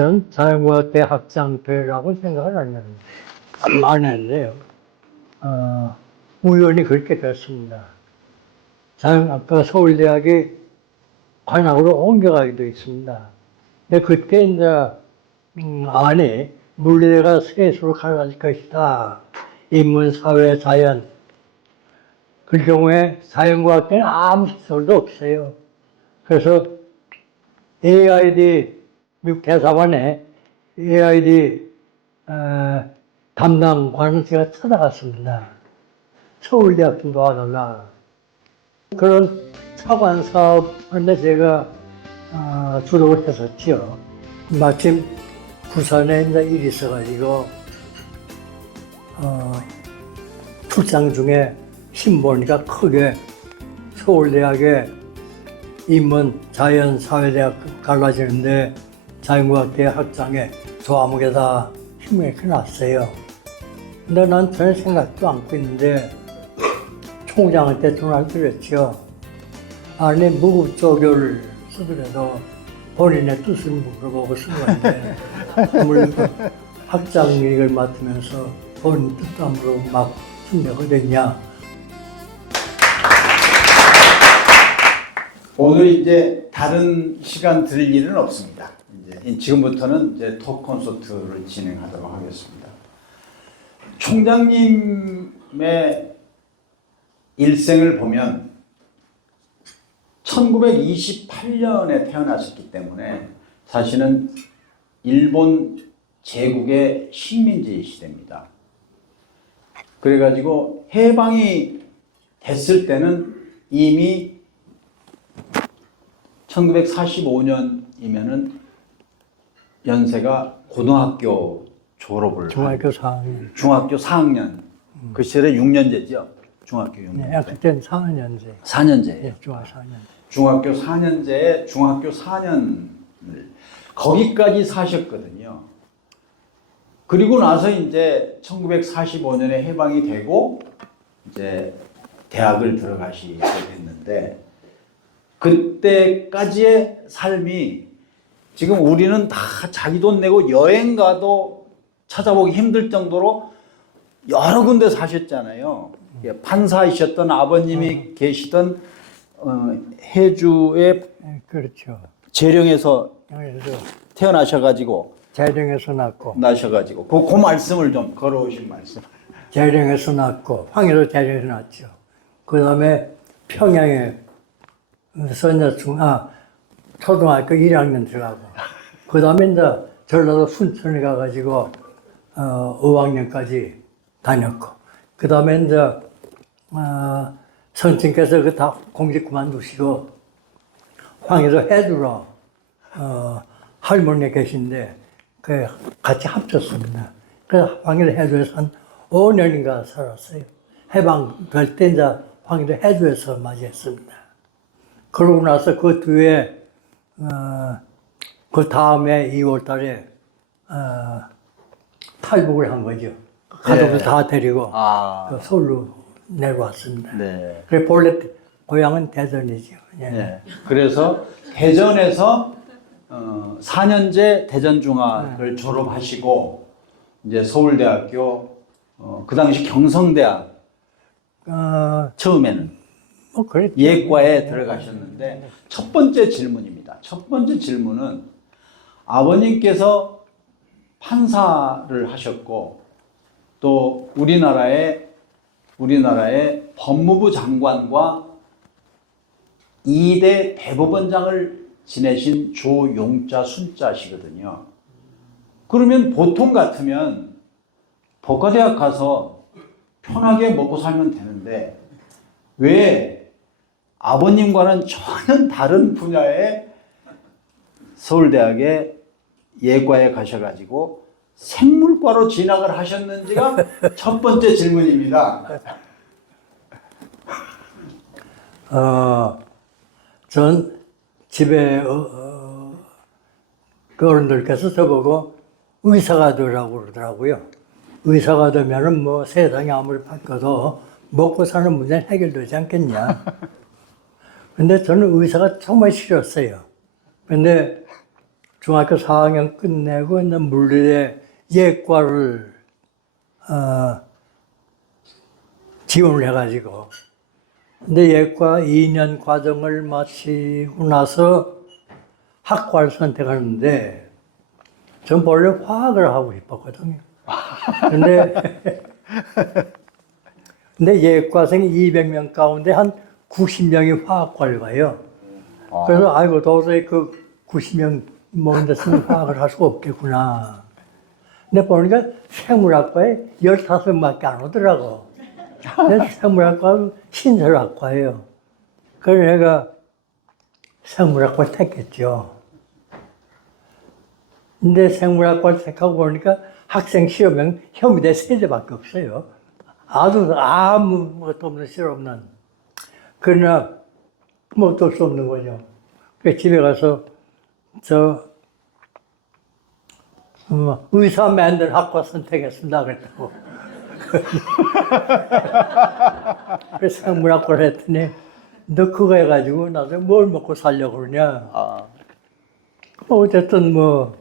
전 자연과학대 학장 되라고 생각을 안 했는데요. 우연히 그렇게 됐습니다. 자연학과 서울대학에 관악으로 옮겨가기도 했습니다. 근데 그때 이제 안에 물리대가 셋으로 갈라질 것이다. 인문, 사회, 자연. 그 경우에 자연과학대는 아무 시설도 없어요. 그래서 AID 미국 대사관에 AID 담당관을 제가 찾아갔습니다. 서울대학 좀 도와달라. 그런 차관 사업인데 제가 주도를 했었죠. 마침 부산에 이제 일이 있어가지고 출장 중에 신보니까 크게 서울대학에 인문, 자연, 사회대학 갈라지는데 자연과학대 학장에 조화목에다 신문이 났어요. 근데 난 전혀 생각도 않고 있는데 총장한테 전화를 드렸죠. 아니 무급조교를 쓰더라도 본인의 뜻을 물어보고 쓴 건데 아무래도 학장직을 맡으면서 본인 뜻도 안 물어보고 막 쓴다거든요. 오늘 이제 다른 시간 드릴 일은 없습니다. 이제 지금부터는 이제 톡 콘서트를 진행하도록 하겠습니다. 총장님의 일생을 보면 1928년에 태어나셨기 때문에 사실은 일본 제국의 식민지 시대입니다. 그래가지고 해방이 됐을 때는 이미 1945년이면은 연세가 고등학교 졸업을 중학교 4학년. 중학교 4학년. 그 시절에 6년제죠. 중학교 6년제. 네, 그때는 4학년제. 4년제. 네, 중학교 4학년. 중학교 4년제에 중학교 4년을 거기까지 사셨거든요. 그리고 나서 이제 1945년에 해방이 되고 이제 대학을 들어가시게 됐는데 그때까지의 삶이 지금 우리는 다 자기 돈 내고 여행 가도 찾아보기 힘들 정도로 여러 군데 사셨잖아요. 판사이셨던 아버님이 계시던 해주의 그렇죠. 재령에서 그래서 태어나셔가지고 재령에서 낳고 나셔가지고 그 말씀을 좀 걸어오신 말씀. 재령에서 낳고 황해도 재령에서 낳죠. 그 다음에 평양에 초등학교 1학년 들어가고 그 다음에 이제 전라도 순천에 가가지고 5학년까지 다녔고 그 다음에 이제 선생님께서 그 다 공직 그만두시고 황해도 해주로 할머니 계신데 그 같이 합쳤습니다. 그래서 황해도 해주에서 한 5년인가 살았어요. 해방될 때 이제 황해도 해주에서 맞이했습니다. 그러고 나서 그 뒤에 그 다음에 2월 달에 탈북을 한 거죠. 가족들 네. 다 데리고 아. 서울로 내려왔습니다. 네. 그래 본래 고향은 대전이죠. 예. 네. 그래서 대전에서 4년제 대전중학을 졸업하시고 이제 서울대학교 그 당시 경성대학 처음에는 뭐 그랬죠. 예과에 들어가셨는데 첫 번째 질문입니다. 첫 번째 질문은 아버님께서 판사를 하셨고 또 우리나라의 법무부 장관과 2대 대법원장을 지내신 조용자 순자시거든요. 그러면 보통 같으면 법과대학 가서 편하게 먹고 살면 되는데 왜 아버님과는 전혀 다른 분야의 서울대학의 예과에 가셔가지고 생물과로 진학을 하셨는지가 첫 번째 질문입니다. 전 집에 그 어른들께서 저보고 의사가 되라고 그러더라고요. 의사가 되면은 뭐 세상이 아무리 바뀌어도 먹고 사는 문제는 해결되지 않겠냐. 근데 저는 의사가 정말 싫었어요. 근데 중학교 4학년 끝내고 이제 물리대 예과를 지원을 해가지고 근데 예과 2년 과정을 마치고 나서 학과를 선택하는데 전 원래 화학을 하고 싶었거든요. 근데 예과생 200명 가운데 한 90명이 화학과를 가요. 그래서 아이고 도저히 그 90명 모은데서는 화학을 할 수가 없겠구나. 근데 보니까 생물학과에 15명밖에 안 오더라고. 근데 생물학과는 신설학과예요. 그래서 내가 생물학과를 택했죠. 근데 생물학과를 택하고 보니까 학생 실험은 혐의대 3대밖에 없어요. 아무것도 없는 실험은. 그러나 뭐 어쩔 수 없는 거죠. 그래서 집에 가서 의사 만든 학과 선택했습니다 그랬다고. 그래서 생물학과를 했더니 너 그거 해가지고 나중에 뭘 먹고 살려고 그러냐. 어쨌든 뭐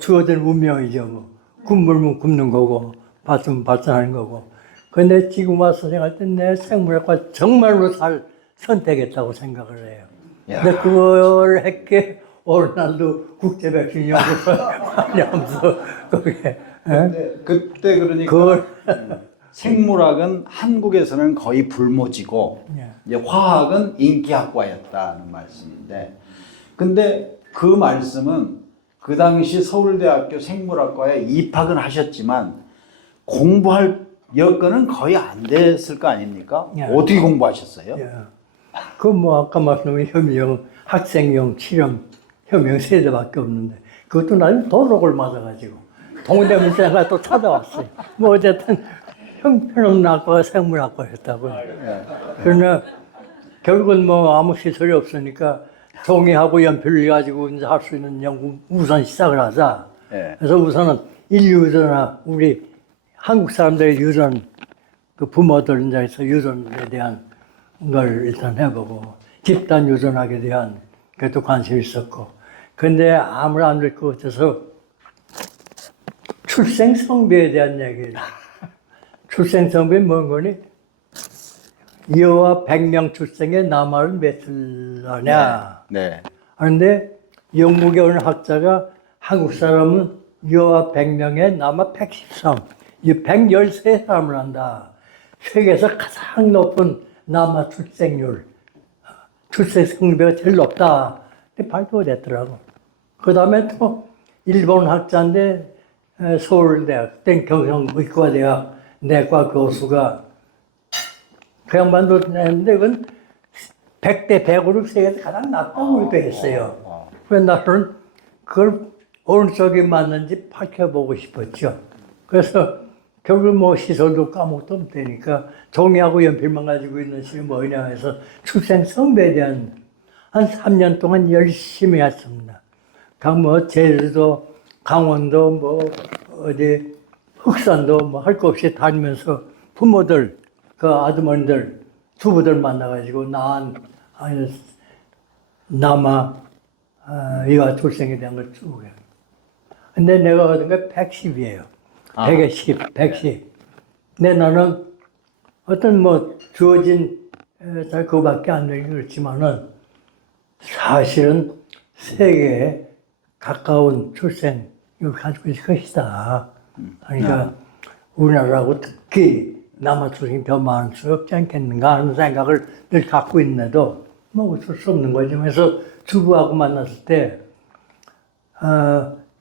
주어진 운명이죠. 뭐 굶으면 굶는 거고 밭은 밭하는 거고. 근데 지금 와서 생각할 때 내 생물학과 정말로 잘 선택했다고 생각을 해요. 근데 그걸 했게 오늘날도 국제백신연구소 하면서 그게. 그때 그러니까 생물학은 한국에서는 거의 불모지고 이제 화학은 인기학과였다는 말씀인데, 근데 그 말씀은 그 당시 서울대학교 생물학과에 입학은 하셨지만 공부할 여건은 거의 안 됐을 거 아닙니까? 어떻게 공부하셨어요? 그 뭐 아까 말씀드린 혐의형, 학생용, 실험, 혐의형 3대밖에 없는데 그것도 나중에 도록을 맞아가지고 동대문생가 또 찾아왔어요. 뭐 어쨌든 형편없는 생물학과였다고. 그러나 결국은 뭐 아무 시설이 없으니까 종이하고 연필을 가지고 이제 할 수 있는 연구 우선 시작을 하자. 그래서 우선은 인류 유전학, 우리 한국 사람들의 유전, 그 부모들 이제서 유전에 대한 걸 일단 해보고 집단 유전학에 대한 것도 관심이 있었고. 근데 아무리 안 될 것 같아서 출생 성비에 대한 얘기를. 출생 성비는 뭔 거니? 여아 100명 출생에 남아는 몇을 하냐. 그런데 영국에 오는 학자가 한국 사람은 여아 100명에 남아 113, 113사람을 한다. 세계에서 가장 높은 남아 출생률, 출생 성비가 제일 높다. 발표가 됐더라고. 그 다음에 또 일본 학자인데 서울대학, 경성의과대학 내과 교수가 그 양반도 했는데 그건 100대 100으로 세계에서 가장 낮다고 발표했어요. 그래서 나는 그걸 어느 쪽이 맞는지 밝혀보고 싶었죠. 그래서 결국 뭐 시설도 까먹도 없다니까 종이하고 연필만 가지고 있는 시이 뭐냐 해서 출생 성비에 대한 한 3년 동안 열심히 했습니다. 뭐 제주도, 강원도, 뭐 어디 흑산도 뭐 할 거 없이 다니면서 부모들, 그 아주머니들, 주부들 만나가지고 남아 이와 출생에 대한 걸 쭉 해요. 근데 내가 얻은 게 110이에요. 100에 10, 110. 근데 나는 어떤 뭐 주어진 그거밖에 안 되긴 그렇지만은 사실은 세계에 가까운 출생을 가지고 있을 것이다. 그러니까 우리나라하고 특히 남아 출생이 더 많을 수 없지 않겠는가 하는 생각을 늘 갖고 있는데도 뭐 어쩔 수 없는 거죠. 그래서 주부하고 만났을 때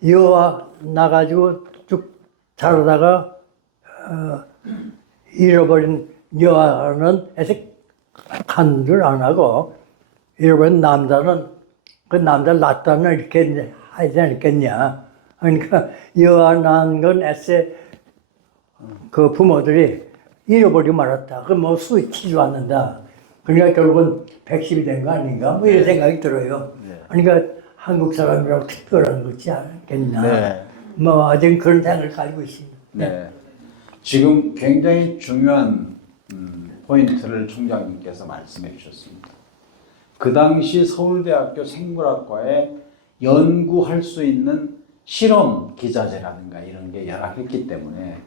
여아 나가지고 쭉 자라다가 잃어버린 여아는 애색 한 줄 안 하고 잃어버린 남자는 그 남자를 낳았다는 이렇게 이제 하지 않겠냐. 그러니까 여아 낳은 건 애세 그 부모들이 잃어버리고 말았다. 그 뭐 수치지 않는다. 그러니까 결국은 110이 된 거 아닌가? 뭐 이런 생각이 들어요. 그러니까 한국 사람이라고 특별한 거지 않겠냐. 뭐 아직 그런 생각을 가지고 있습니다. 지금 굉장히 중요한 포인트를 총장님께서 말씀해 주셨습니다. 그 당시 서울대학교 생물학과에 연구할 수 있는 실험 기자재라든가 이런 게 열악했기 때문에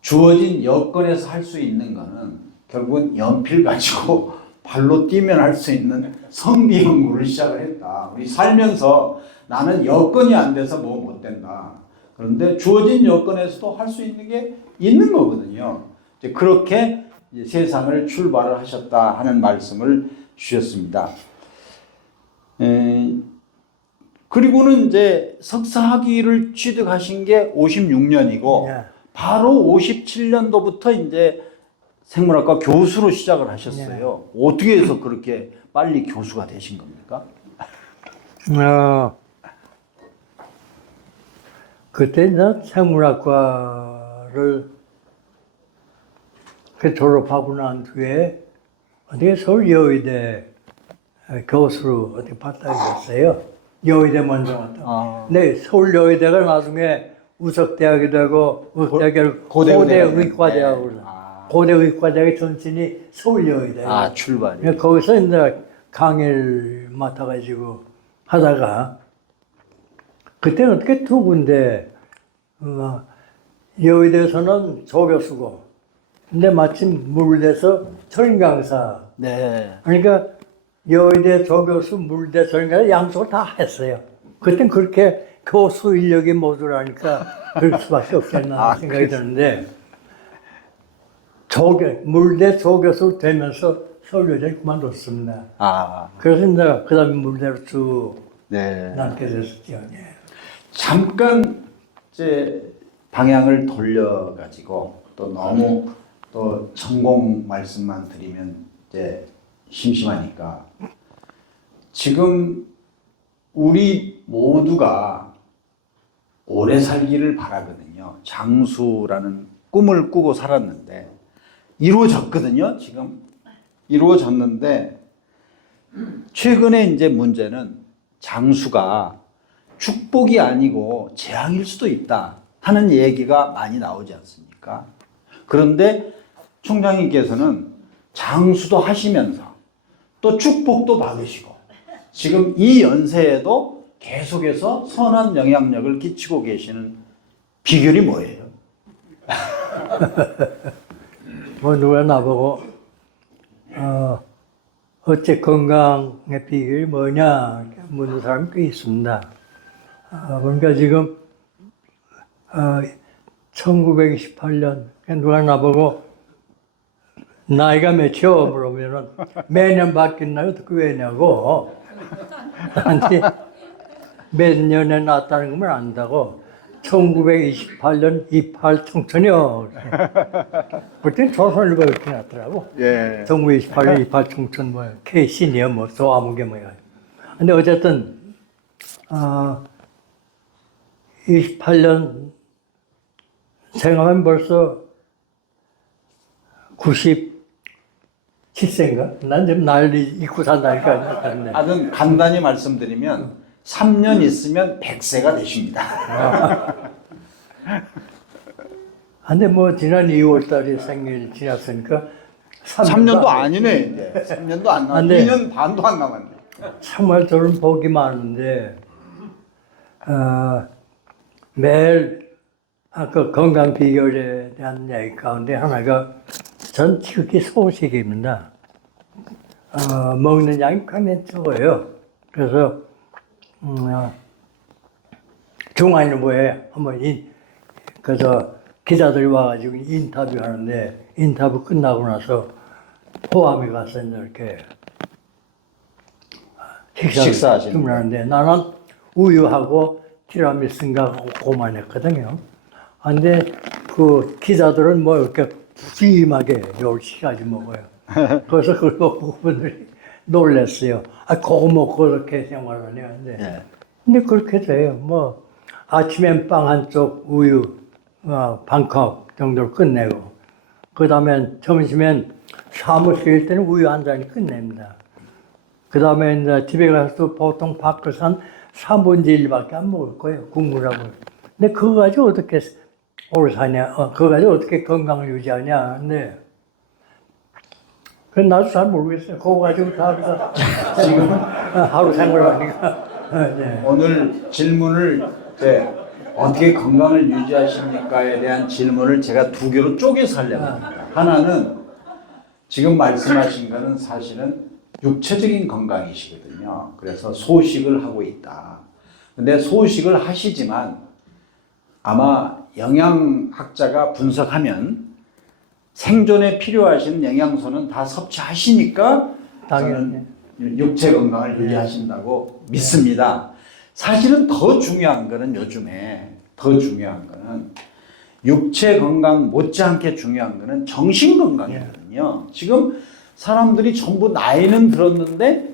주어진 여건에서 할 수 있는 거는 결국은 연필 가지고 발로 뛰면 할 수 있는 성비 연구를 시작을 했다. 우리 살면서 나는 여건이 안 돼서 뭐 못 된다. 그런데 주어진 여건에서도 할 수 있는 게 있는 거거든요. 이제 그렇게 이제 세상을 출발을 하셨다 하는 말씀을 주셨습니다. 그리고는 이제 석사학위를 취득하신 게 56년이고 예. 바로 57년도부터 이제 생물학과 교수로 시작을 하셨어요. 어떻게 해서 그렇게 빨리 교수가 되신 겁니까? 그때 이제 생물학과를 졸업하고 난 뒤에 어떻게 서울 여의대 교수로 어떻게 발탁됐어요. 여의대 먼저 왔다. 네, 서울 여의대가 나중에 우석대학이 되고 우석대학이 고대의과대학으로. 고대의과대학의 전신이 서울 여의대. 출발이. 거기서 이제 강의를 맡아가지고 하다가 그때는 어떻게 두 군데 여의대에서는 조교수고 근데 마침 물대에서 철인 강사. 네. 그러니까 여의대 조교수, 물대 철인강사 양쪽을 다 했어요. 그땐 그렇게 교수 인력이 모자라니까 그럴 수밖에 없겠나 생각이 드는데 물대 조교수 되면서 서울여대를 그만뒀습니다. 그래서 이제 그 다음에 물대로 쭉 남게 됐었죠. 예. 잠깐 이제 방향을 돌려가지고 또 너무 또 전공 말씀만 드리면 이제 심심하니까 지금 우리 모두가 오래 살기를 바라거든요. 장수라는 꿈을 꾸고 살았는데 이루어졌거든요. 지금 이루어졌는데 최근에 이제 문제는 장수가 축복이 아니고 재앙일 수도 있다 하는 얘기가 많이 나오지 않습니까? 그런데 총장님께서는 장수도 하시면서 또 축복도 받으시고 지금 이 연세에도 계속해서 선한 영향력을 끼치고 계시는 비결이 뭐예요? 뭐 누가 나보고 어째 건강의 비결이 뭐냐 이렇게 묻는 사람이 꽤 있습니다. 그러니까 지금 1928년 누가 나보고 나이가 몇이요? 물어보면은 매년 바뀌나요? 어떻게 왜냐고 나한테 몇 년에 났다는 걸 안다고 1928년 28 청천이요. 그때 조선일보 이렇게 났더라고. 1928년 28 청천 뭐 K시니어 뭐 또 아무게 뭐야. 근데 어쨌든 28년 생각하면 벌써 97세인가? 난 지금 나이 잊고 산다니까. 그럼 간단히 말씀드리면 3년 있으면 100세가 되십니다. 근데 뭐 지난 2월 달에 생일 지났으니까 3년도 아니네 이제. 3년도 안 남았네. 2년 반도 안 남았네. 정말 저는 복이 많은데 매일 아까 건강 비결에 대한 얘기 가운데 하나가 전 지극히 소식입니다. 먹는 양이 굉장히 적어요. 그래서 중앙일보에 한번 그래서 기자들이 와가지고 인터뷰하는데 인터뷰 끝나고 나서 포함에 가서 이렇게 식사를 주문하는데 나는 우유하고 티라미수인가 고만했거든요. 근데 그 기자들은 뭐 이렇게 푸짐하게 10시까지 먹어요. 그래서 그걸 보고 그분들이 놀랐어요. 그거 먹고 그렇게 생활하냐. 근데 그렇게 돼요. 뭐 아침엔 빵 한 쪽, 우유 반컵 정도로 끝내고 그 다음에 점심엔 사무실 때는 우유 한 잔이 끝냅니다. 그 다음에 이제 집에 가서 보통 밖에서 한 3분의 1밖에 안 먹을 거예요. 국물하고. 근데 그거 가지고 어떻게 오래 사냐, 그거 가지고 어떻게 건강을 유지하냐. 근데 나도 잘 모르겠어요. 그거 가지고 다 지금 하루 생활하니까. 네. 오늘 질문을 어떻게 건강을 유지하십니까에 대한 질문을 제가 두 개로 쪼개서 하려고 합니다. 하나는 지금 말씀하신 거는 사실은 육체적인 건강이시거든요. 그래서 소식을 하고 있다. 근데 소식을 하시지만 아마 영양학자가 분석하면 생존에 필요하신 영양소는 다 섭취하시니까 저는 육체 건강을 유지하신다고 믿습니다. 사실은 더 중요한 거는 요즘에 더 중요한 거는 육체 건강 못지않게 중요한 거는 정신 건강이거든요. 지금 사람들이 전부 나이는 들었는데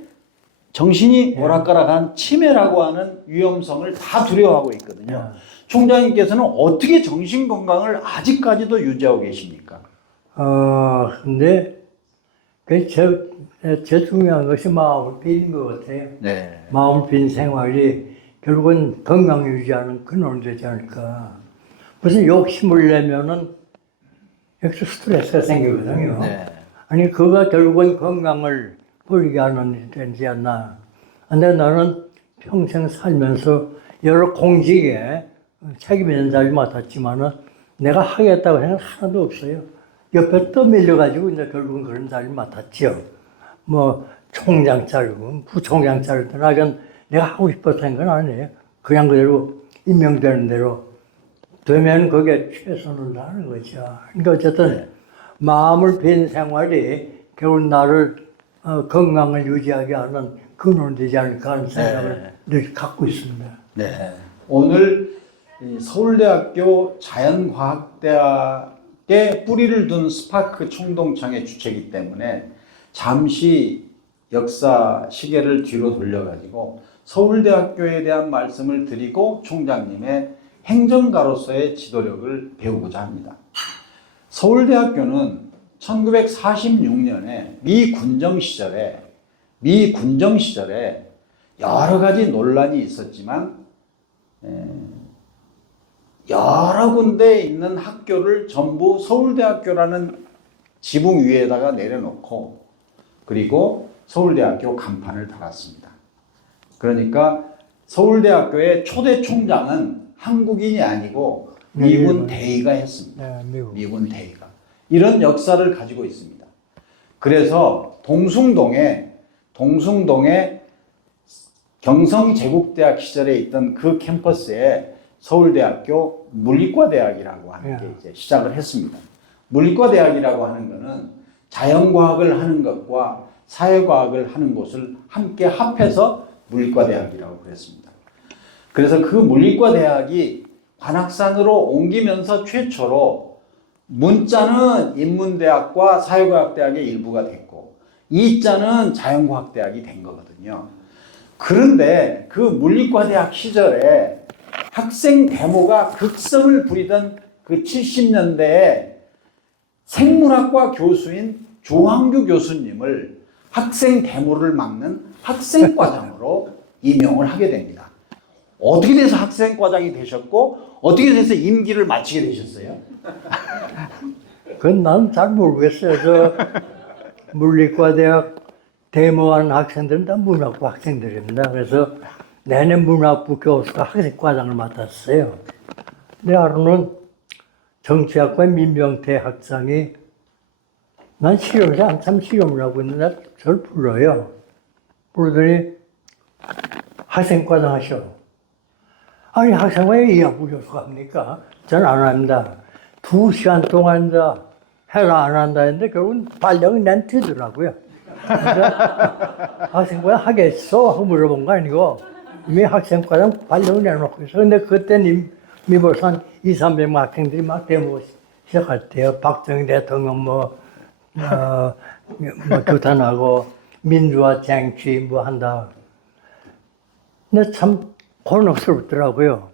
정신이 오락가락한 치매라고 하는 위험성을 다 두려워하고 있거든요. 총장님께서는 어떻게 정신 건강을 아직까지도 유지하고 계십니까? 근데 그 제일 중요한 것이 마음을 비는 것 같아요. 네. 마음을 빈 생활이 결국은 건강 유지하는 근원이 되지 않을까. 무슨 욕심을 내면은 역시 스트레스가 생기거든요. 네. 아니, 그가 결국은 건강을 버리게 하는 일이 되지 않나. 근데 나는 평생 살면서 여러 공직에 책임 있는 자리 맡았지만은 내가 하겠다고 생각 하나도 없어요. 옆에 떠밀려가지고 이제 결국은 그런 자리를 맡았죠. 뭐, 총장 자르고, 부총장 자르든 하여간 내가 하고 싶어서 한 건 아니에요. 그냥 그대로 임명되는 대로 되면 그게 최선을 다하는 거죠. 그러니까 어쨌든 마음을 빈 생활이 결국 나를 건강을 유지하게 하는 근원이 되지 않을까 하는 생각을 늘 갖고 있습니다. 네. 오늘 이 서울대학교 자연과학대학에 뿌리를 둔 스파크 총동창의 주체이기 때문에 잠시 역사 시계를 뒤로 돌려가지고 서울대학교에 대한 말씀을 드리고 총장님의 행정가로서의 지도력을 배우고자 합니다. 서울대학교는 1946년에 미 군정 시절에 여러 가지 논란이 있었지만 여러 군데 있는 학교를 전부 서울대학교라는 지붕 위에다가 내려놓고 그리고 서울대학교 간판을 달았습니다. 그러니까 서울대학교의 초대 총장은 한국인이 아니고 미군 대위가 했습니다. 네, 미군 대위가. 이런 역사를 가지고 있습니다. 그래서 동숭동에 경성제국대학 시절에 있던 그 캠퍼스에 서울대학교 물리과대학이라고 하는 게 이제 시작을 했습니다. 물리과대학이라고 하는 것은 자연과학을 하는 것과 사회과학을 하는 곳을 함께 합해서 물리과대학이라고 그랬습니다. 그래서 그 물리과대학이 관악산으로 옮기면서 최초로 문자는 인문대학과 사회과학대학의 일부가 됐고 이자는 자연과학대학이 된 거거든요. 그런데 그 물리과대학 시절에 학생 데모가 극성을 부리던 그 70년대에 생물학과 교수인 조항규 교수님을 학생 데모를 막는 학생과장으로 임용을 하게 됩니다. 어떻게 돼서 학생과장이 되셨고 어떻게 돼서 임기를 마치게 되셨어요? 그건 난 잘 모르겠어요. 저 물리과대학 데모하는 학생들은 다 문학부 학생들입니다. 그래서 내내 문학부 교수가 학생과장을 맡았어요. 내 하루는 정치학과 민병태 학장이 난 실험실에 한참 실험을 하고 있는데 저를 불러요. 부르더니 학생과장 하셔. 아니 학생과에 이학부 교수가 합니까? 저는 안 합니다. 2시간 동안 해라 안 한다 했는데 결국은 발령이 난 뒤더라고요. 학생과장 하겠어? 하고 물어본 거 아니고 이미 학생과장 발령을 내놓고 있어. 근데 그때는 이미 벌써 한 200~300만 학생들이 막 데모 시작할 때요. 박정희 대통령 규탄하고 민주화 쟁취 한다. 근데 참 곤혹스럽더라고요.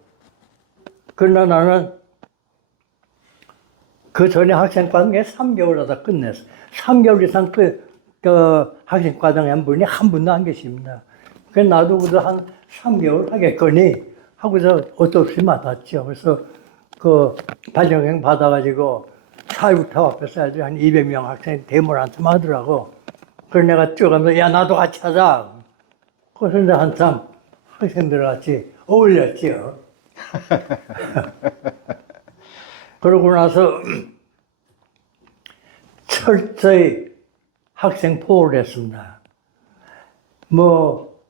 그러나 나는 그 전에 학생과정에 3개월 하다 끝냈어. 3개월 이상 그 학생과정에 한 분이 한 분도 안 계십니다. 그래서 나도 그래도 한 3개월 하겠거니 하고서 어쩔 수 없이 맡았죠. 그래서 그 발령행 받아가지고 사회부터 앞에서 아주 한 200명 학생이 데모를 한참 하더라고. 그래서 내가 뛰어가면서 야 나도 같이 하자. 그래서 이제 한참 학생들 같이 어울렸지요. 그러고 나서 철저히 학생 보호를 했습니다. 뭐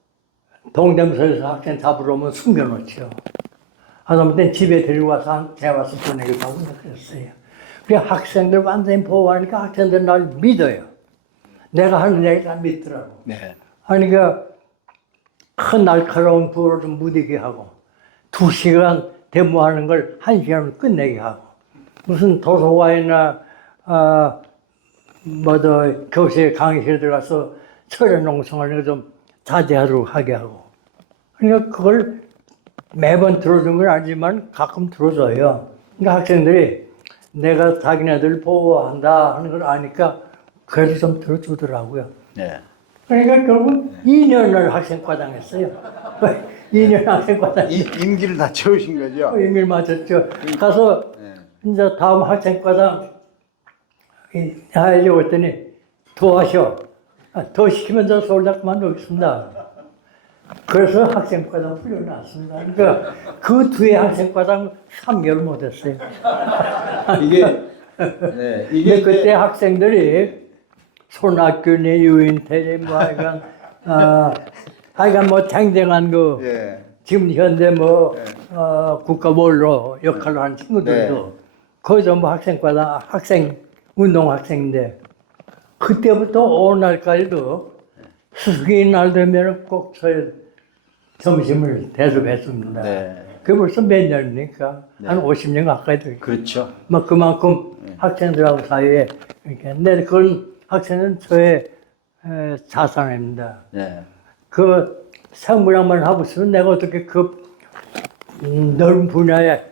동대문서에서 학생 잡으러 오면 숨겨놓죠. 하다못해 집에 데리고 와서 재와서 보내기도 하고 그랬어요. 그 학생들 완전히 보호하니까 학생들 날 믿어요. 내가 하는 얘기 다 믿더라고. 네. 그러니까 큰 날카로운 구호를 좀 무디게 하고 2시간 데모하는 걸 1시간으로 끝내게 하고 무슨 도서관이나 교실 강의실에 들어가서 철야 농성하는 거 좀 자제하도록 하게 하고 그러니까 그걸 매번 들어준 건 아니지만 가끔 들어줘요. 그러니까 학생들이 내가 자기네들 보호한다 하는 걸 아니까 그래도 좀 들어주더라고요. 네. 그러니까 결국 2년을 학생과장 했어요. 2년 학생과장. 임기를 다 채우신 거죠? 임기를 마쳤죠. 가서 이제 다음 학생과장 하려고 했더니 더 하셔. 더 시키면 저 서울대 그만두겠습니다. 그래서 학생과장 풀려났습니다. 그러니까 그 뒤에 학생과장 3개월 못했어요. 이게 그때 학생들이 손학규니 유인태니 뭐 하여간 뭐 쟁쟁한 거 지금 현대 국가몰로 역할을 하는 친구들도 거의 전부 학생과장 학생 운동학생인데 그때부터 오늘까지도 스승의 날 되면 꼭 저희 점심을 대접했습니다. 그게 벌써 몇 년입니까? 한 50년 가까이 되겠죠. 그렇죠. 뭐 그만큼 학생들하고 사이에 이렇게 근데 그건 학생은 저의 자산입니다. 그 생물학만 하고 있으면 내가 어떻게 그 넓은 분야의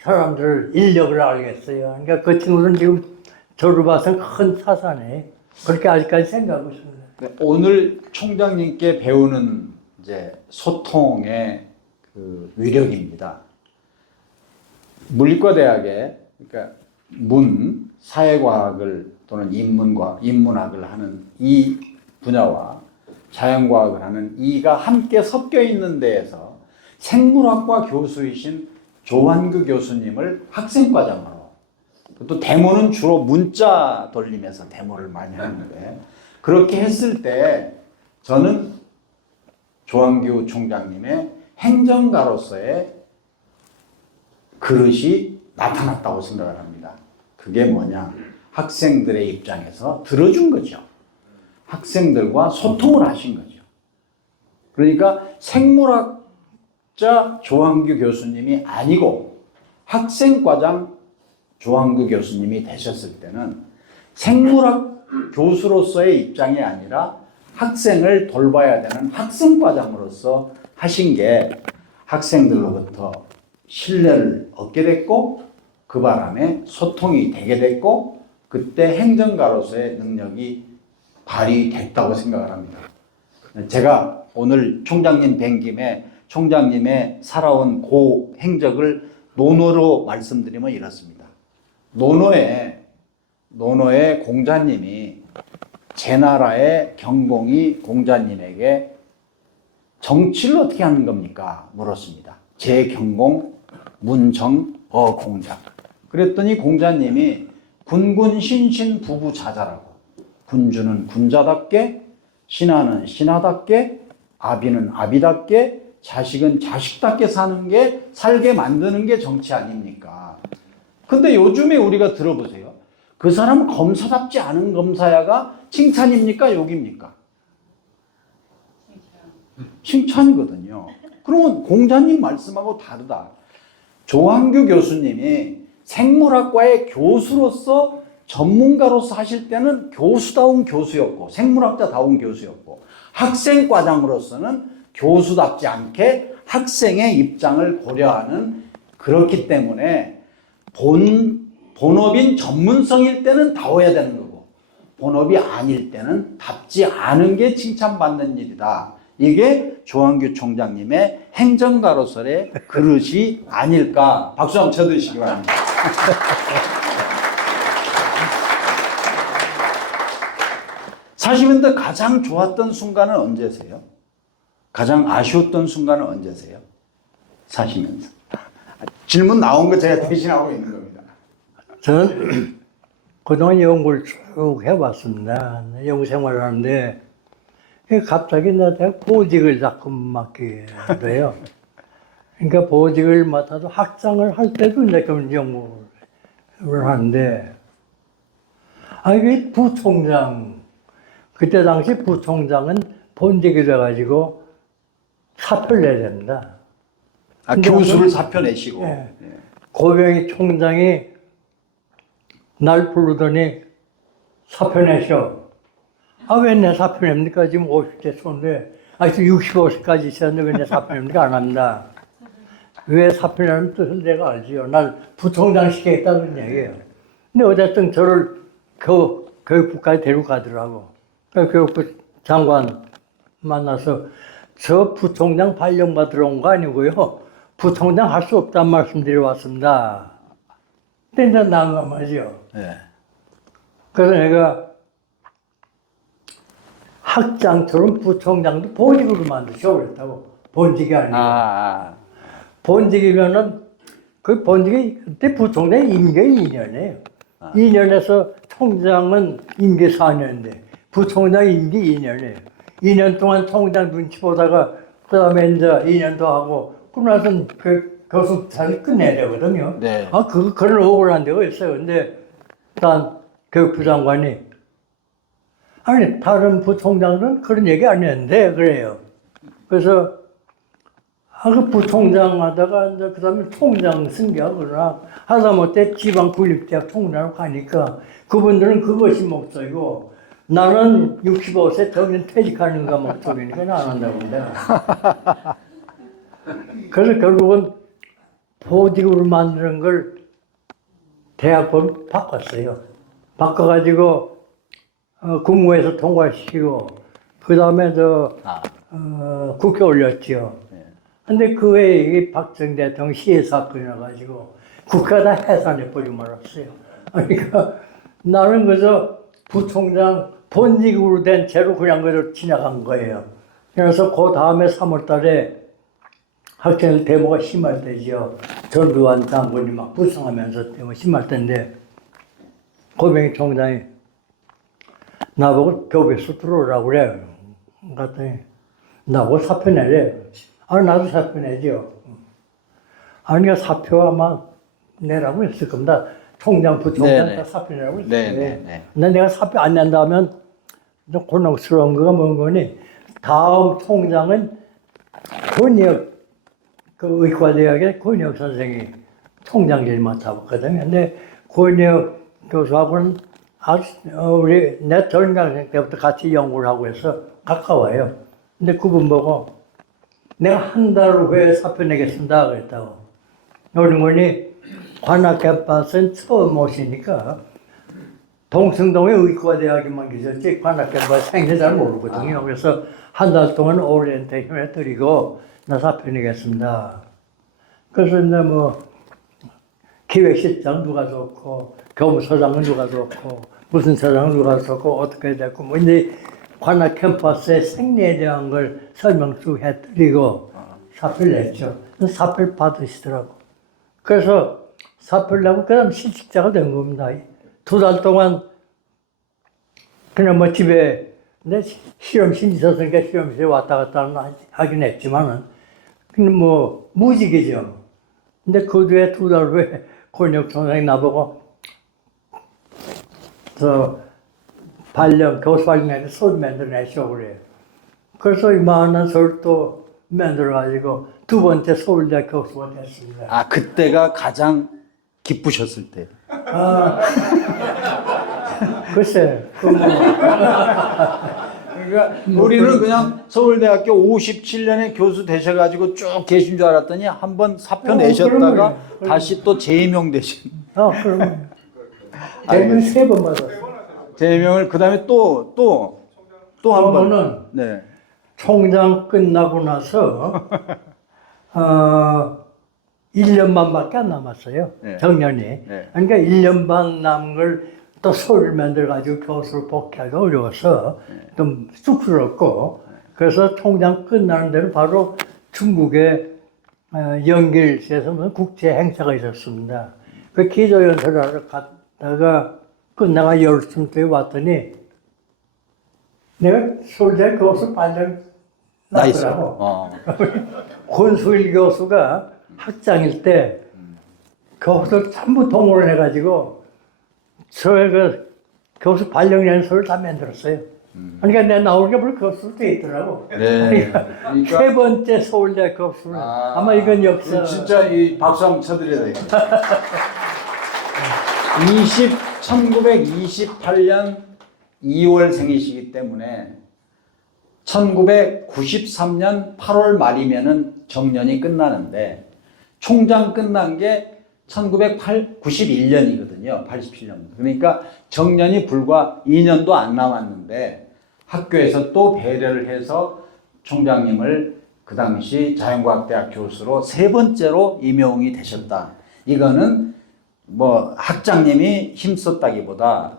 사람들 인력을 알겠어요. 그러니까 그 친구들은 지금 저를 봐서는 큰 자산이 그렇게 아직까지 생각하고 있습니다. 오늘 총장님께 배우는 이제 소통의 그 위력입니다. 물리과대학에 그러니까 사회과학을 또는 인문학을 하는 이 분야와 자연과학을 하는 이가 함께 섞여 있는 데에서 생물학과 교수이신 조환규 교수님을 학생과장으로 또 데모는 주로 문자 돌리면서 데모를 많이 하는데 그렇게 했을 때 저는 조환규 총장님의 행정가로서의 그릇이 나타났다고 생각을 합니다. 그게 뭐냐? 학생들의 입장에서 들어준 거죠. 학생들과 소통을 하신 거죠. 그러니까 생물학자 조환규 교수님이 아니고 학생과장 조환규 교수님이 되셨을 때는 생물학 교수로서의 입장이 아니라 학생을 돌봐야 되는 학생과장으로서 하신 게 학생들로부터 신뢰를 얻게 됐고 그 바람에 소통이 되게 됐고 그때 행정가로서의 능력이 발휘됐다고 생각을 합니다. 제가 오늘 총장님 뵌 김에 총장님의 살아온 고 행적을 논어로 말씀드리면 이렇습니다. 논어에 공자님이 제나라의 경공이 공자님에게 정치를 어떻게 하는 겁니까? 물었습니다. 제경공 문정어 공자. 그랬더니 공자님이 군군신신 부부자자라고 군주는 군자답게 신하는 신하답게 아비는 아비답게 자식은 자식답게 살게 만드는 게 정치 아닙니까? 근데 요즘에 우리가 들어보세요. 그 사람은 검사답지 않은 검사야가 칭찬입니까? 욕입니까? 칭찬이거든요. 그러면 공자님 말씀하고 다르다. 조환규 교수님이 생물학과의 교수로서 전문가로서 하실 때는 교수다운 교수였고 생물학자다운 교수였고 학생과장으로서는 교수답지 않게 학생의 입장을 고려하는 그렇기 때문에 본업인 전문성일 때는 다워야 되는 거고 본업이 아닐 때는 답지 않은 게 칭찬받는 일이다. 이게 조환규 총장님의 행정가로서의 그릇이 아닐까. 박수 한번 쳐주시기 바랍니다. 사실 근데 가장 좋았던 순간은 언제세요? 가장 아쉬웠던 순간은 언제세요? 사시면서. 질문 나온 거 제가 대신하고 있는 겁니다. 저는 그동안 연구를 쭉 해봤습니다. 연구 생활을 하는데, 갑자기 나한테 보직을 자꾸 맡게 돼요. 그러니까 보직을 맡아도 학장을 할 때도 이제 그런 연구를 하는데, 이게 부총장, 그때 당시 부총장은 본직이 돼가지고 사표를 내야 됩니다. 교수를 사표 내시고. 예. 고병희 총장이 날 부르더니 사표 내셔. 왜 내 사표 냅니까? 지금 50대 초인데, 아직도 65세까지 있었는데 왜 내 사표 냅니까? 안 합니다. 왜 사표 내는 뜻을 내가 알지요. 날 부총장 시키겠다는 얘기예요. 근데 어쨌든 저를 교육부까지 데리고 가더라고. 교육부 장관 만나서 저 부총장 발령받으러 온 거 아니고요. 부총장 할 수 없다는 말씀 드려 왔습니다. 근데 이제 나간 말이죠. 네. 그래서 내가 학장처럼 부총장도 본직으로 만드셔 그랬다고. 본직이 아니고. 본직이면은 그 본직이 그때 부총장이 임기 2년이에요. 2년에서 총장은 임기 4년인데 부총장 임기 2년이에요. 2년 동안 총장 눈치 보다가 그 다음에 이제 2년 더 하고 그러고 나서 그 교수자를 끝내야 되거든요. 네. 그런 억울한 데가 있어요. 근데 일단 교육부 장관이 아니 다른 부총장은 그런 얘기 안 했는데 그래요. 그래서 그 부총장 하다가 이제 그 다음에 총장 승계하거나 하다못해 지방군립대학 총장으로 가니까 그분들은 그것이 목적이고 나는 65세 정년 퇴직하는 거 목적이니까 안 한다고 합니다. 그래서 결국은 보직으로 만드는 걸 대학법을 바꿨어요. 바꿔가지고 국무회에서 통과시키고 그 다음에 국회 올렸죠. 근데 그 외에 박정희 대통령 시해 사건이 나가지고 국회가 다 해산해버리고 말았어요. 그러니까 나는 그저 부총장 본직으로 된 채로 그냥 그대로 지나간 거예요. 그래서 그 다음에 3월 달에 학생 데모가 심할 때죠. 전두환 장군이 막 부상하면서 데모 심할 때인데 고병희 총장이 나보고 교배소 들어오라고 그래요. 그랬더니 나보고 사표 내래. 나도 사표 내죠. 그러니까 사표 아마 내라고 했을 겁니다. 총장, 부총장 다 사표 내라고 했을 거예요. 근데 내가 사표 안 낸다면 좀 곤혹스러운 거가 뭔 거니? 다음 총장은 권혁, 그 의과대학의 권혁 선생이 총장질 맡아봤거든요. 근데 권혁 교수하고는 우리 내 전강생 때부터 같이 연구를 하고 해서 가까워요. 근데 그분 보고 내가 한 달 후에 사표 내겠습니다 그랬다고. 그러니 관악 캠퍼스는 처음 오시니까 동승동에 의과대학에만 계셨지 관악 캠퍼스 생전 잘 모르거든요. 그래서 한 달 동안 오리엔테이션 해드리고 나 사표 내겠습니다. 그래서 이제 뭐 기획실장 누가 좋고 교무처장은 누가 좋고 무슨 처장은 누가 좋고 어떻게 됐고 뭐 이제 관악 캠퍼스의 생리에 대한 걸 설명 쭉 해드리고 사표를 냈죠. 사표를 받으시더라고. 그래서 사표를 내고 그 다음 실직자가 된 겁니다. 2달 동안 그냥 뭐 집에 내 실험실 있었으니까 실험실에 왔다 갔다 하긴 했지만은 근데 뭐 무직이죠. 근데 그 뒤에 2달 후에 권혁 총장이 나보고 교수 발령에서 서울 만들어내시오 그래요. 그래서 이만한 서울 또 만들어가지고 2번째 서울대 교수가 됐습니다. 그때가 가장 기쁘셨을 때. 글쎄, 그러니까 우리는 그냥 서울대학교 57년에 교수 되셔가지고 쭉 계신 줄 알았더니 한번 사표 내셨다가 다시 또 재임용 되신. 그러면 재임을 3번 받았어요. 재임용을 그 다음에 또 한 번. 네. 총장 끝나고 나서 1년만 밖에 안 남았어요. 네. 정년이. 네. 그러니까 1년 반 남은 걸 또 서울을 만들어가지고 교수를 복귀하기 어려워서 좀 쑥스럽고 그래서 총장 끝나는 데는 바로 중국의 영길시에서 무슨 국제 행사가 있었습니다. 그 기조연설을 하러 갔다가 끝나가 열심히 왔더니 내가 서울대 교수 발령 났더라고. 권수일 교수가 학장일 때 교수들 전부 동원을 해가지고 저희가 교수 발령연설을 다 만들었어요. 그러니까 내가 나오는 게 물론 교수로 돼 있더라고. 네. 그러니까 세 번째 서울대 교수를 아마 이건 역사. 진짜 이 박수 한번 쳐드려야 되겠다. 1928년 2월 생이시기 때문에 1993년 8월 말이면은 정년이 끝나는데 총장 끝난 게 1991년이거든요. 87년. 그러니까 정년이 불과 2년도 안 남았는데 학교에서 또 배려를 해서 총장님을 그 당시 자연과학대학 교수로 세 번째로 임용이 되셨다. 이거는 뭐 학장님이 힘썼다기보다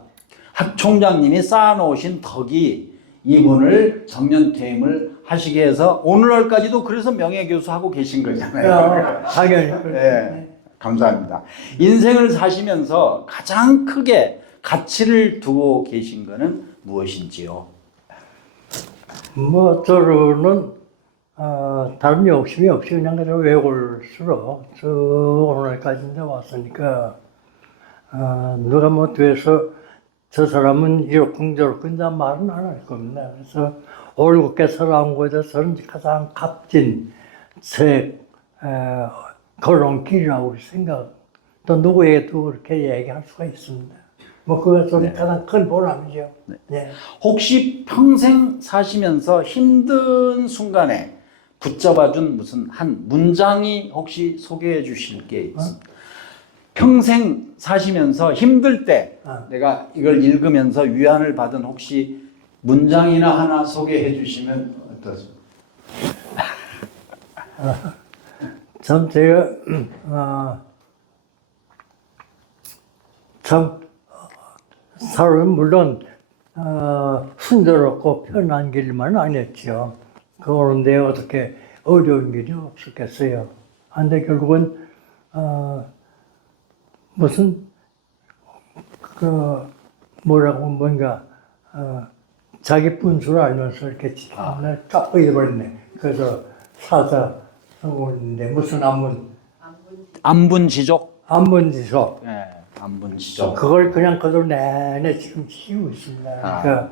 학 총장님이 쌓아놓으신 덕이 이분을 정년 퇴임을 하시게 해서 오늘날까지도 그래서 명예교수 하고 계신 거잖아요. 당연히. 네, 감사합니다. 인생을 사시면서 가장 크게 가치를 두고 계신 거는 무엇인지요? 뭐 저는 다른 욕심이 없이 그냥 외골수로 저 오늘까지 이제 왔으니까 누가 뭐 뒤에서 저 사람은 이렇쿵저렇쿵 말은 안 할 겁니다. 그래서 올곧게 살아온 곳에서 저는 가장 값진 제 걸음길이라고 생각, 또 누구에게도 그렇게 얘기할 수가 있습니다. 뭐 그것은 가장 큰 보람이죠. 네. 혹시 평생 사시면서 힘든 순간에 붙잡아준 무슨 한 문장이 혹시 소개해 주실 게 있습니다. 평생 사시면서 힘들 때 내가 이걸 읽으면서 위안을 받은 혹시 문장이나 하나 소개해 주시면 어떠십니까? 참 제가 참 사람은 물론 순조롭고 편한 길만 아니었죠. 그런데 어떻게 어려운 일이 없었겠어요. 근데 결국은 무슨 뭐라고 뭔가 자기 분수를 알면서 이렇게 깎고 잃어버렸네. 그래서 사자 성공인데 무슨 안분지족? 안분지속. 네, 안분지족. 그걸 그냥 그대로 내내 지금 키우고 있습니다. 그러니까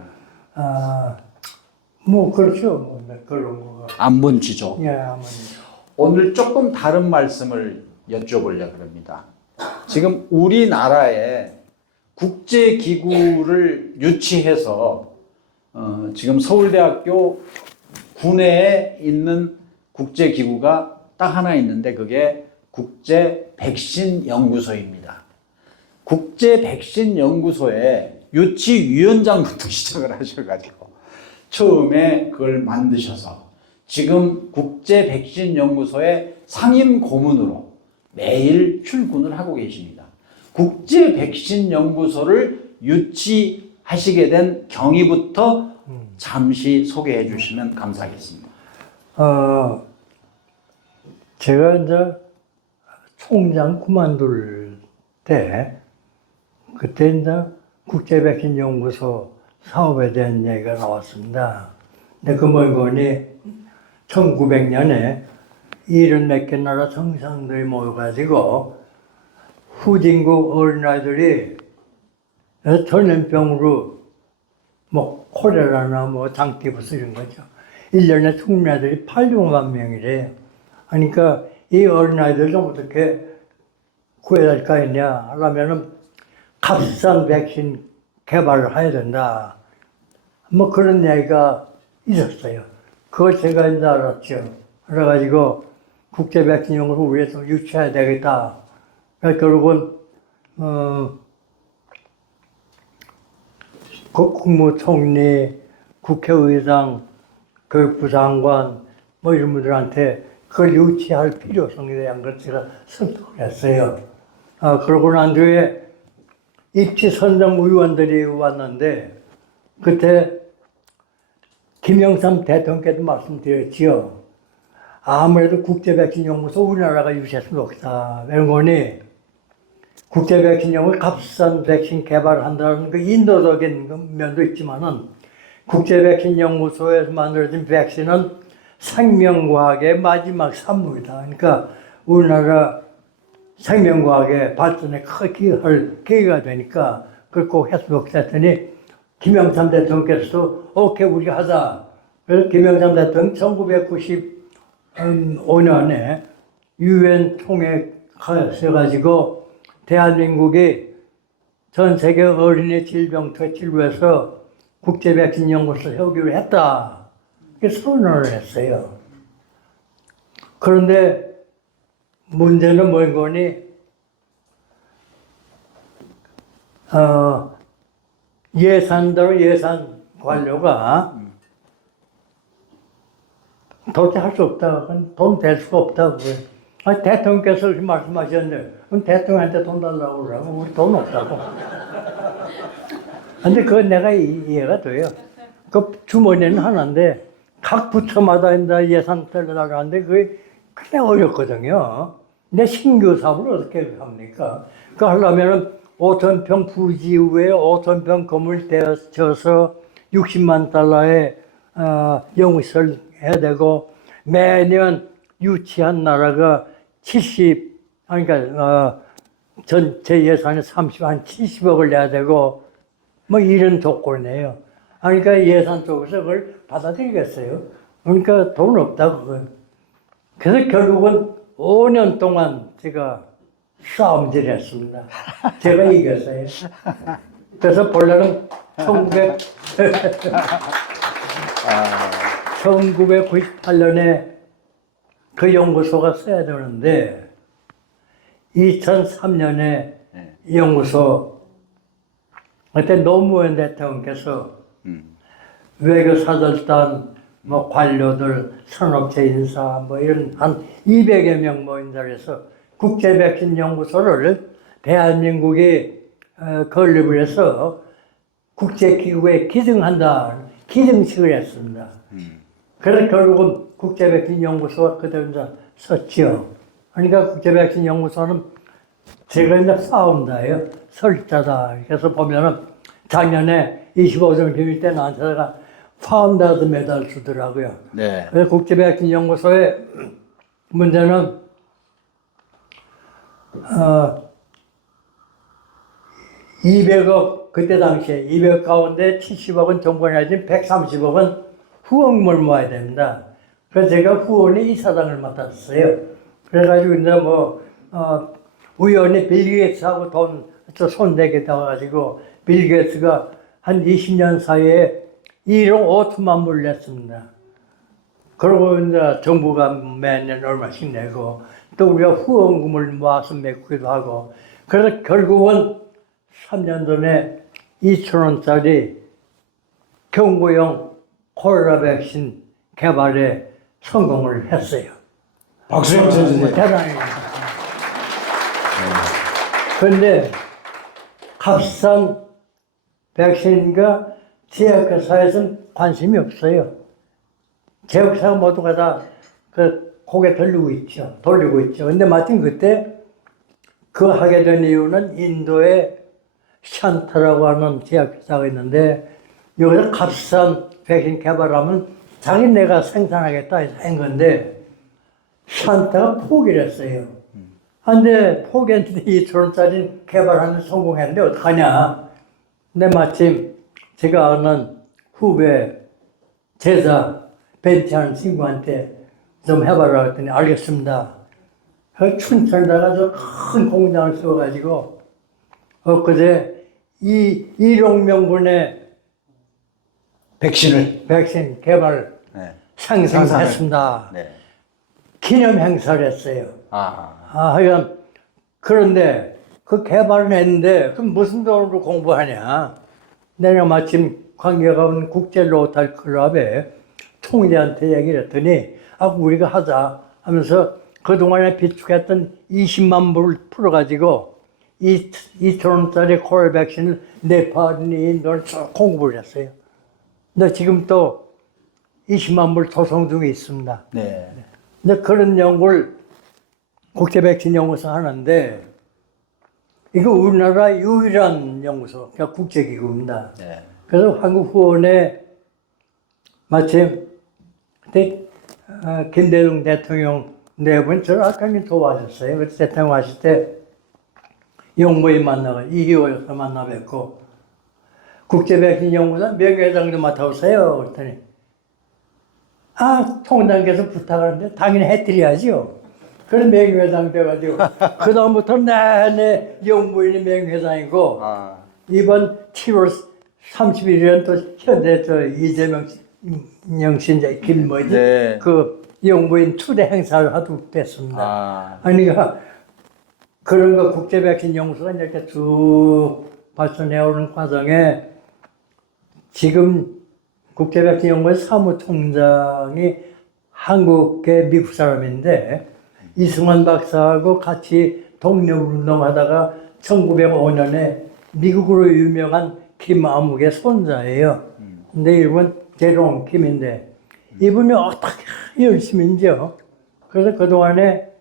뭐 그렇죠. 뭐 그런 거. 안분지족. 예, 안분지족. 오늘 조금 다른 말씀을 여쭤보려고 합니다. 지금 우리나라에 국제기구를 유치해서 지금 서울대학교 구내에 있는 국제기구가 딱 하나 있는데 그게 국제백신연구소입니다. 국제백신연구소에 유치위원장부터 시작을 하셔가지고 처음에 그걸 만드셔서 지금 국제백신연구소의 상임고문으로 매일 출근을 하고 계십니다. 국제백신연구소를 유치하시게 된 경위부터 잠시 소개해 주시면 감사하겠습니다. 제가 이제 총장 그만둘 때 그때 이제 국제백신연구소 사업에 대한 얘기가 나왔습니다. 근데 그 뭐니 1900년에 74개 나라 정상들이 모여가지고 후진국 어린아이들이 전염병으로 뭐 콜레라나 뭐 장기부스 이런 거죠. 1년에 죽는 애들이 800만 명이래요. 그러니까 이 어린아이들 좀 어떻게 구해야 될 거 아니냐 하려면은 값싼 백신 개발을 해야 된다. 뭐 그런 얘기가 있었어요. 그걸 제가 이제 알았죠. 그래가지고 국제백신연구소 우리에서 유치해야 되겠다. 그래서 결국은 국무총리, 국회의장, 교육부 장관 뭐 이런 분들한테 그걸 유치할 필요성에 대한 걸 제가 설득을 했어요. 그러고 난 뒤에 입시 선정 의원들이 왔는데 그때 김영삼 대통령께도 말씀드렸지요. 아무래도 국제백신연구소 우리나라가 유지할 수는 없다. 왜냐면 국제백신연구소 값싼 백신 개발한다는 그 인도적인 면도 있지만은 국제백신연구소에서 만들어진 백신은 생명과학의 마지막 산물이다. 그러니까 우리나라 생명과학의 발전에 크게 기여할 계기가 되니까 그걸 꼭 했으면 좋겠다 했더니 김영삼 대통령께서도 오케이 우리가 하자. 그래서 김영삼 대통령 1995년에 유엔 총회 가셔가지고 대한민국이 전 세계 어린이 질병 치료에서 국제백신 연구소 세우기로 했다. 이렇게 선언을 했어요. 그런데 문제는 뭔 거니? 예산대로 예산 관료가 도대체 할 수 없다. 그건 돈 될 수가 없다고. 아니, 대통령께서 그렇게 말씀하셨는데, 그럼 대통령한테 돈 달라고 그러고, 우리 돈 없다고. 근데 그건 내가 이해가 돼요. 그 주머니는 하나인데, 각 부처마다 이제 예산 들어나가는데, 그게 그냥 어렵거든요. 근데 신규 사업을 어떻게 합니까? 그거 하려면은 5,000평 부지 위에 5,000평 건물 떼어서 60만 달러의 연구시설 해야 되고, 매년 유치한 나라가 전체 예산의 한 70억을 내야 되고, 뭐 이런 조건이에요. 그러니까 예산 쪽에서 그걸 받아들이겠어요. 그러니까 돈 없다고. 그래서 결국은 5년 동안 제가 싸움질 했습니다. 제가 이겼어요. 그래서 본래는 1998년에 그 연구소가 써야 되는데 2003년에 이 연구소 그때 노무현 대통령께서 외교사절단 뭐 관료들 산업체 인사 뭐 이런 한 200여 명 모인 자리에서 국제백신 연구소를 대한민국이 건립을 해서 국제기구에 기증한다. 기증식을 했습니다. 그래서 결국은 국제백신 연구소가 그대로 이제 썼죠. 그러니까 국제백신 연구소는 제가 이제 싸운다예요. 설자다. 그래서 보면은 작년에 25점 비밀 때 나한테가 파운더드 메달 주더라고요. 네. 그래서 국제백신 연구소의 문제는 200억 그때 당시에 200억 가운데 70억은 정부가 내야지 130억은 후원금을 모아야 됩니다. 그래서 제가 후원의 이사장을 맡았어요. 그래가지고 이제 우연히 빌 게이츠하고 손대게 돼가지고 빌 게이츠가 한 20년 사이에 1억 5천만 불 냈습니다. 그리고 이제 정부가 매년 얼마씩 내고 또 우리가 후원금을 모아서 메꾸기도 하고 그래서 결국은 3년 전에 2,000원짜리 경구용 코로나 백신 개발에 성공을 했어요. 박수영 선생님. 대단합니다. 그런데 값싼 백신과 제약회사에서는 관심이 없어요. 제약회사가 모두가 다 그 고개 돌리고 있죠. 근데 마침 그때 그 하게 된 이유는 인도에 샨타라고 하는 제약회사가 있는데 여기서 값싼 백신 개발하면 자기네가 생산하겠다 해서 한 건데 샨타가 포기를 했어요. 근데 포기했는데 2,000원짜리 개발하는 데 성공했는데 어떡하냐. 근데 마침 제가 아는 후배, 제자, 벤치하는 친구한테 좀 해봐라 했더니 알겠습니다. 그 춘천에다가 저 큰 공장을 세워가지고 엊그제 1억 명분의 백신 개발 생산했습니다. 네. 기념 행사를 했어요. 하여간 그런데 그 개발은 했는데 그럼 무슨 돈으로 공부하냐? 내가 마침 관계가 온 국제 로탈 클럽에 총재한테 얘기를 했더니 우리가 하자 하면서 그동안에 비축했던 20만 불을 풀어가지고 2,000원짜리 코로나 백신을 네팔이니 인도를 쭉 공급을 했어요. 근데 지금 또 20만 불 토성 중에 있습니다. 네. 근데 그런 연구를 국제 백신 연구소 하는데 이거 우리나라 유일한 연구소, 그러니까 국제기구입니다. 네. 그래서 한국 후원에 마침 그때 김대중 대통령 내분 저를 아까님 도와줬어요. 그때 대통령 왔을 때 용모임 만나고 이희호 여사 만나 뵙고 국제백신연구소 명예회장도 맡아오세요. 그랬더니 통장께서 부탁하는데 당연히 해드려야죠. 그래서 명예회장 돼가지고 그다음부터 내내 용모임이 명예회장이고 아. 이번 7월 31일은 또 현재 이재명 영신자 김모지 네. 그 용부인 초대 행사를 하도록 됐습니다. 아. 아니, 그런 거 국제백신 연구소가 이렇게 쭉 발전해 오는 과정에 지금 국제백신 연구소 사무총장이 한국계 미국 사람인데 이승환 박사하고 같이 독립운동하다가 1905년에 미국으로 유명한 김아묵의 손자예요. 근데 이분 제롬 김인데 이분이 어떻게 열심인지요. 그래서 그동안에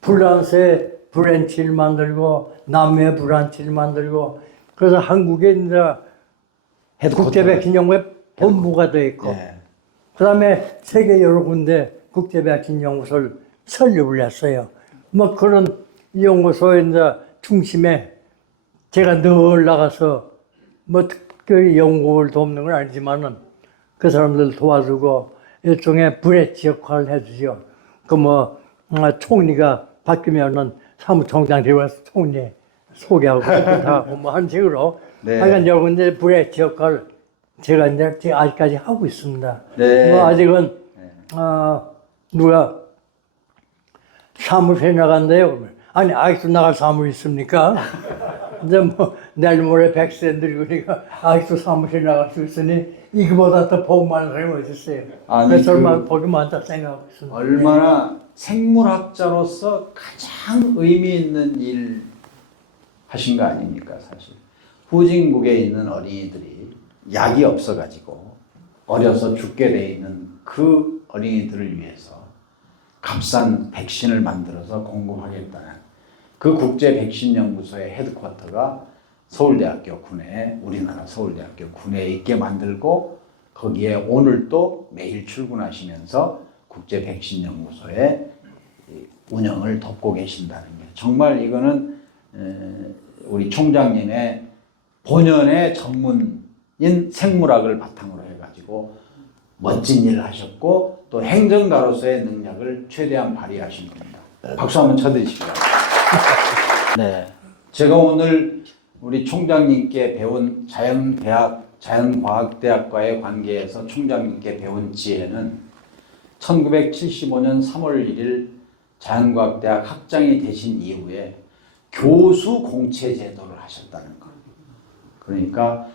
프랑스에 브랜치를 만들고 남미에 브랜치를 만들고 그래서 한국에 이제 국제백신연구에 본부가 돼 있고 네. 그다음에 세계 여러 군데 국제백신연구소를 설립을 했어요. 뭐 그런 연구소의 이제 중심에 제가 늘 나가서 뭐 특별히 연구를 돕는 건 아니지만은 그 사람들 도와주고 일종의 브레치 역할을 해주죠. 총리가 바뀌면은 사무총장 데려와서 총리 소개하고 하고 뭐 한 식으로 네. 하여간 여러 군데 브레치 역할을 제가 이제 아직까지 하고 있습니다. 네. 뭐 아직은 누가 사무실에 나간대요. 그러면 아니 아직도 나갈 사무 있습니까? 이제 뭐 내일 모레 100세 늙으니까 아직도 사무실 나갈 수 있으니 이거보다 더 복 많은 사람이 어디 있어요. 아니, 그래서 얼마나 복이 많다 생각하고 있습니다. 얼마나 생물학자로서 가장 의미 있는 일 하신 거 아닙니까, 사실. 후진국에 있는 어린이들이 약이 없어가지고 어려서 죽게 돼 있는 그 어린이들을 위해서 값싼 백신을 만들어서 공급하겠다는 그 국제 백신 연구소의 헤드쿼터가 서울대학교 군에 우리나라 서울대학교 군에 있게 만들고 거기에 오늘 또 매일 출근하시면서 국제 백신 연구소의 운영을 돕고 계신다는 게 정말 이거는 우리 총장님의 본연의 전문인 생물학을 바탕으로 해가지고 멋진 일을 하셨고 또 행정가로서의 능력을 최대한 발휘하신 겁니다. 박수 한번 쳐드리시고요. 네, 제가 오늘 우리 총장님께 배운 자연과학대학과의 관계에서 총장님께 배운 지혜는 1975년 3월 1일 자연과학대학 학장이 되신 이후에 교수 공채 제도를 하셨다는 것. 그러니까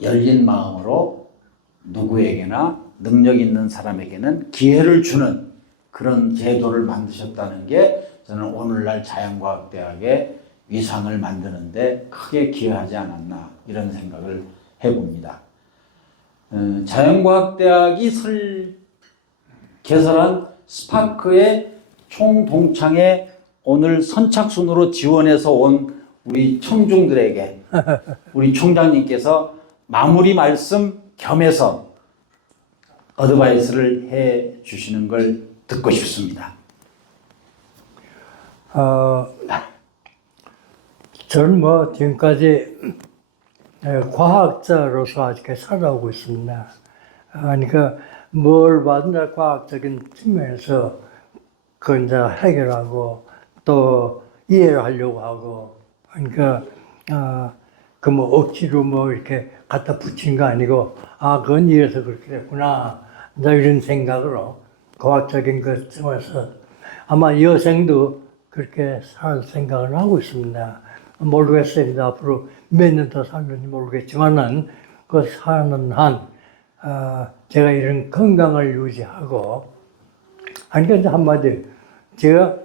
열린 마음으로 누구에게나 능력 있는 사람에게는 기회를 주는 그런 제도를 만드셨다는 게 저는 오늘날 자연과학대학의 위상을 만드는데 크게 기여하지 않았나 이런 생각을 해봅니다. 자연과학대학이 개설한 스파크의 총동창에 오늘 선착순으로 지원해서 온 우리 청중들에게 우리 총장님께서 마무리 말씀 겸해서 어드바이스를 해 주시는 걸 듣고 싶습니다. 저는 뭐 지금까지 과학자로서 아직까지 살아오고 있습니다. 그러니까 뭘 봐도 과학적인 측면에서 그걸 이제 해결하고 또 이해를 하려고 하고 그러니까 그 뭐 억지로 뭐 이렇게 갖다 붙인 거 아니고 그건 이래서 그렇게 됐구나 이제 이런 생각으로 과학적인 것 중에서 아마 여생도 그렇게 살 생각을 하고 있습니다. 모르겠어요. 이제 앞으로 몇 년 더 살는지 모르겠지만은 그 사는 한 제가 이런 건강을 유지하고 그러니까 한마디 제가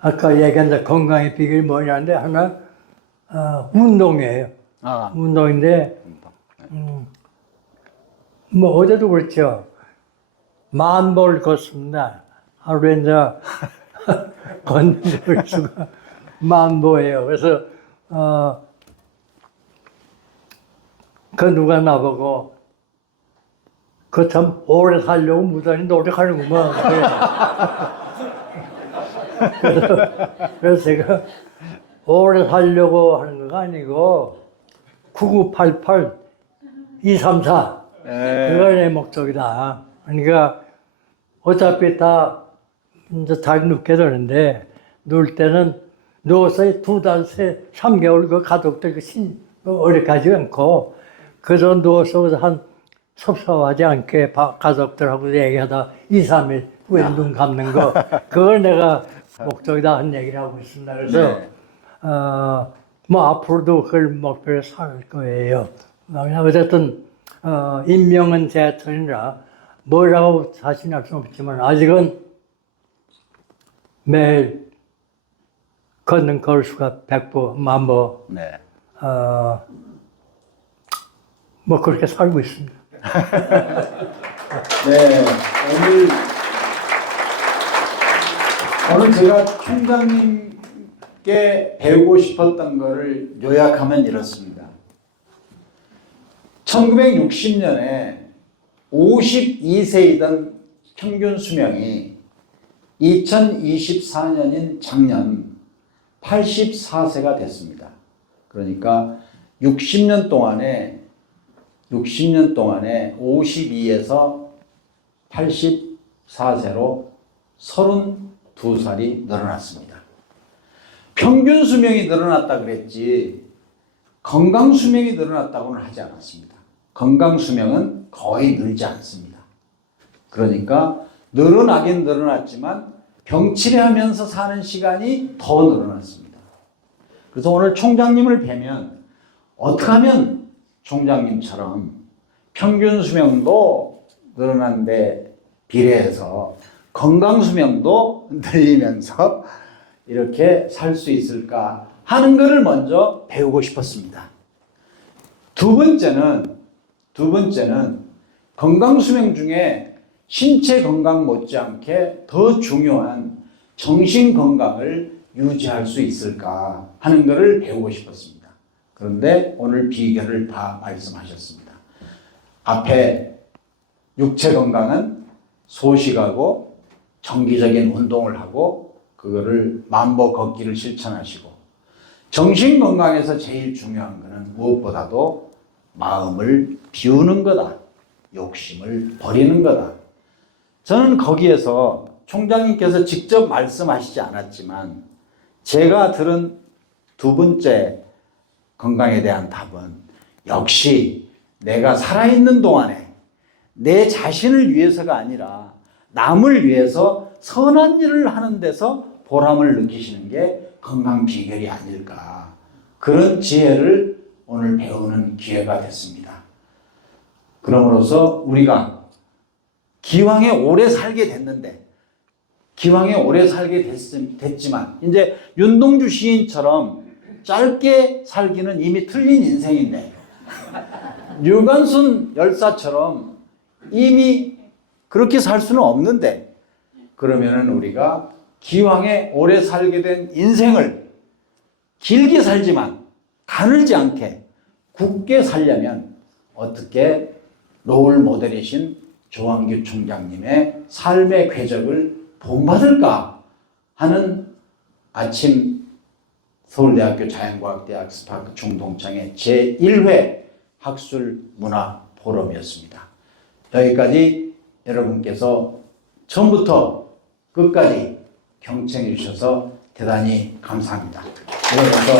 아까 얘기한 건강의 비결이 뭐냐는데 하나 운동이에요. 운동인데 뭐 어제도 그랬죠. 10,000보를 걷습니다. 하루에 이제 걷는 걸수가 10,000보예요. 그래서 그 누가 나보고 그 참 오래 살려고 무단히 노력하는구만. 그래서 제가 오래 살려고 하는 거 아니고 9988 234 그가 내 목적이다. 그러니까 어차피 다 이제 잘 눕게 되는데 누울 때는 누워서 2달, 3개월 그 가족들 오래 가지 않고 그저 누워서 한 섭섭하지 않게 가족들하고 얘기하다 2, 3일 후에 눈 감는 거 그걸 내가 목적이다 하는 얘기를 하고 있습니다. 그래서 네. 뭐 앞으로도 그걸 목표로 살 거예요. 어쨌든 인명은 제한이라 뭐라고 자신할 수는 없지만 아직은 매일 걷는 걸수가 100보, 10,000보 네. 뭐 그렇게 살고 있습니다. 네, 오늘 제가 총장님께 배우고 싶었던 거를 요약하면 이렇습니다. 1960년에 52세이던 평균 수명이 2024년인 작년 84세가 됐습니다. 그러니까 60년 동안에 52에서 84세로 32살이 늘어났습니다. 평균 수명이 늘어났다 그랬지 건강 수명이 늘어났다고는 하지 않았습니다. 건강 수명은 거의 늘지 않습니다. 그러니까 늘어나긴 늘어났지만 병치레하면서 사는 시간이 더 늘어났습니다. 그래서 오늘 총장님을 뵈면 어떻게 하면 총장님처럼 평균 수명도 늘어난 데 비례해서 건강 수명도 늘리면서 이렇게 살 수 있을까 하는 것을 먼저 배우고 싶었습니다. 두 번째는 건강 수명 중에 신체 건강 못지않게 더 중요한 정신 건강을 유지할 수 있을까 하는 것을 배우고 싶었습니다. 그런데 오늘 비결을 다 말씀하셨습니다. 앞에 육체 건강은 소식하고 정기적인 운동을 하고 그거를 10,000보 걷기를 실천하시고 정신 건강에서 제일 중요한 것은 무엇보다도 마음을 비우는 거다. 욕심을 버리는 거다. 저는 거기에서 총장님께서 직접 말씀하시지 않았지만 제가 들은 두 번째 건강에 대한 답은 역시 내가 살아있는 동안에 내 자신을 위해서가 아니라 남을 위해서 선한 일을 하는 데서 보람을 느끼시는 게 건강 비결이 아닐까. 그런 지혜를 오늘 배우는 기회가 됐습니다. 그러므로서 우리가 기왕에 오래 살게 됐는데 기왕에 오래 살게 됐지만 이제 윤동주 시인처럼 짧게 살기는 이미 틀린 인생인데 류관순 열사처럼 이미 그렇게 살 수는 없는데 그러면은 우리가 기왕에 오래 살게 된 인생을 길게 살지만 가늘지 않게 굳게 살려면 어떻게 롤 모델이신 조항규 총장님의 삶의 궤적을 본받을까 하는 아침 서울대학교 자연과학대학 스파크 중동창의 제1회 학술문화 포럼이었습니다. 여기까지 여러분께서 처음부터 끝까지 경청해 주셔서 대단히 감사합니다. 그래서